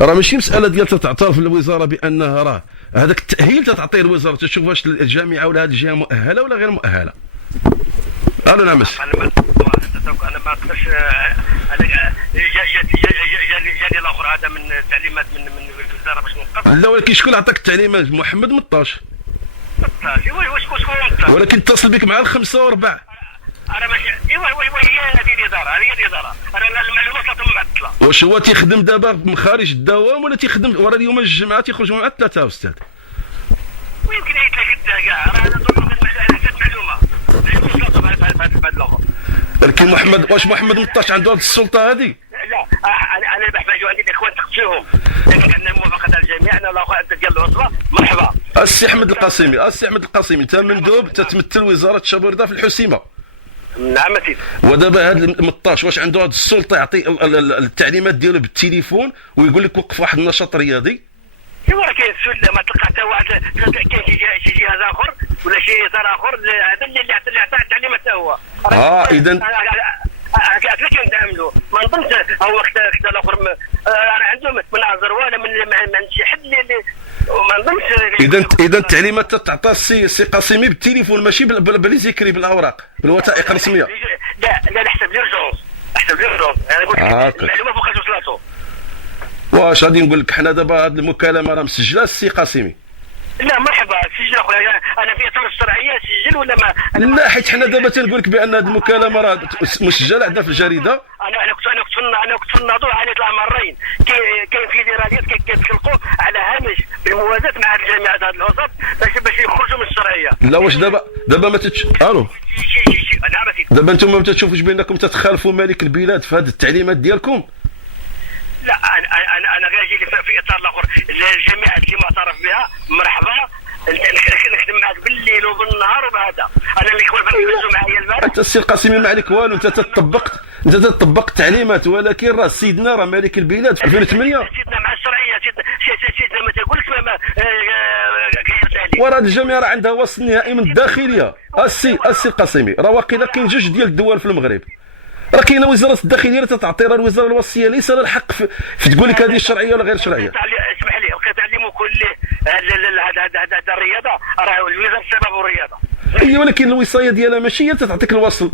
راه ماشي مساله ديال تعترف الوزاره بانها راه هذاك التاهيل تعطيه الوزاره تشوف واش الجامعه ولا هذه الجهه مؤهله ولا غير مؤهله. الو نعم. انا ما نقدرش. جاني الاخر هذا من تعليمات من الوزاره باش نوقف. لا ولكن شكون عطاك التعليمات؟ محمد مطاش. واش شكون؟ ولكن اتصل بك مع الخمسه وربع. انا ماشي ايوا هي هذه الاداره، انا المعلومات لا معطله. واش هو تيخدم دابا من خارج الدوام ولا تيخدم ورا اليوم الجمعه تيخرجوا مع ثلاثه استاذ؟ ويمكن يتلاقى كاع راه هذا معلومه في هذا الامر. لكن واش محمد مطاش عنده هذه السلطه هذه؟ لا انا البحث عندي الاخوان تقتلهم، لكن عندنا موافقه الجميع. انا الاخر ديال العصبه مرحبا. السي احمد القاسمي انت مندوب تتمثل وزاره الشباب والرياضه في الحسيمه. نعم سيدي. ودابا هذا المطاش واش عنده هذه السلطه يعطي التعليمات ديالو بالتليفون ويقول لك وقف واحد النشاط رياضي؟ ايوا راه كاين السؤال ما تلقى حتى واحد. كاين شي جهاز اخر ولا شي اطار اخر هذا اللي عطى التعليمات حتى هو. اذا هكذا كنتعاملوا. ما نظنش هو كذا الاخر راه عندهم مناظر ولا من شي حد اللي ما نظنش. اذا التعليمات تعطى السي قاسمي بالتليفون ماشي بالذكري بالاوراق بالوثائق الرسميه. لا حسب ليرجونس انا قلت لك المعلومه فوقاش وصلاتو. واش غادي نقول لك حنا دابا هذه المكالمه راه مسجله السي قاسمي؟ لا مرحبا سجل اخويا. انا في اطار الشرعيه سجل ولا ما؟ لا حيت حنا دابا تنقول لك بان هذه المكالمه راه مسجله عندنا في الجريده. انا كنت في الناظور على طلع مرين. كاين فيدراليات كيتخلقوا على هامش بالموازاه مع الجامعات هذه الوسط باش يخرجوا من الشرعيه. لا واش دابا ما الو دابا انتم ما تشوفوش بانكم تتخالفوا ملك البلاد في هذه التعليمات ديالكم؟ لا انا غير جاي في اطار الاخر. الجامعات اللي معترف بها مرحبا نخدم معك بالليل وبالنهار وبهذا. انا اللي كنت نفرزوا معايا البارح. انت السي القاسمي ما عليك والو. انت تطبق التعليمات ولكن راه سيدنا راه ملك البلاد في 2008. سيدنا مع الشرعيه سيدنا ما تقولش ما وراه الجامعه راه عندها وصل نهائي من الداخليه. السي القاسمي راه واقيلا كاين جوج ديال الدول في المغرب. راه كاينه وزاره الداخليه اللي تتعطي راه الوزاره الوصيه ليس لها الحق في تقول لك هذه شرعيه ولا غير شرعيه. اسمح لي كتعلموا كله هذا الرياضه راه وزاره الشباب والرياضه. اي ولكن الوصايه ديالها ماشي هي تتعطيك الوصل.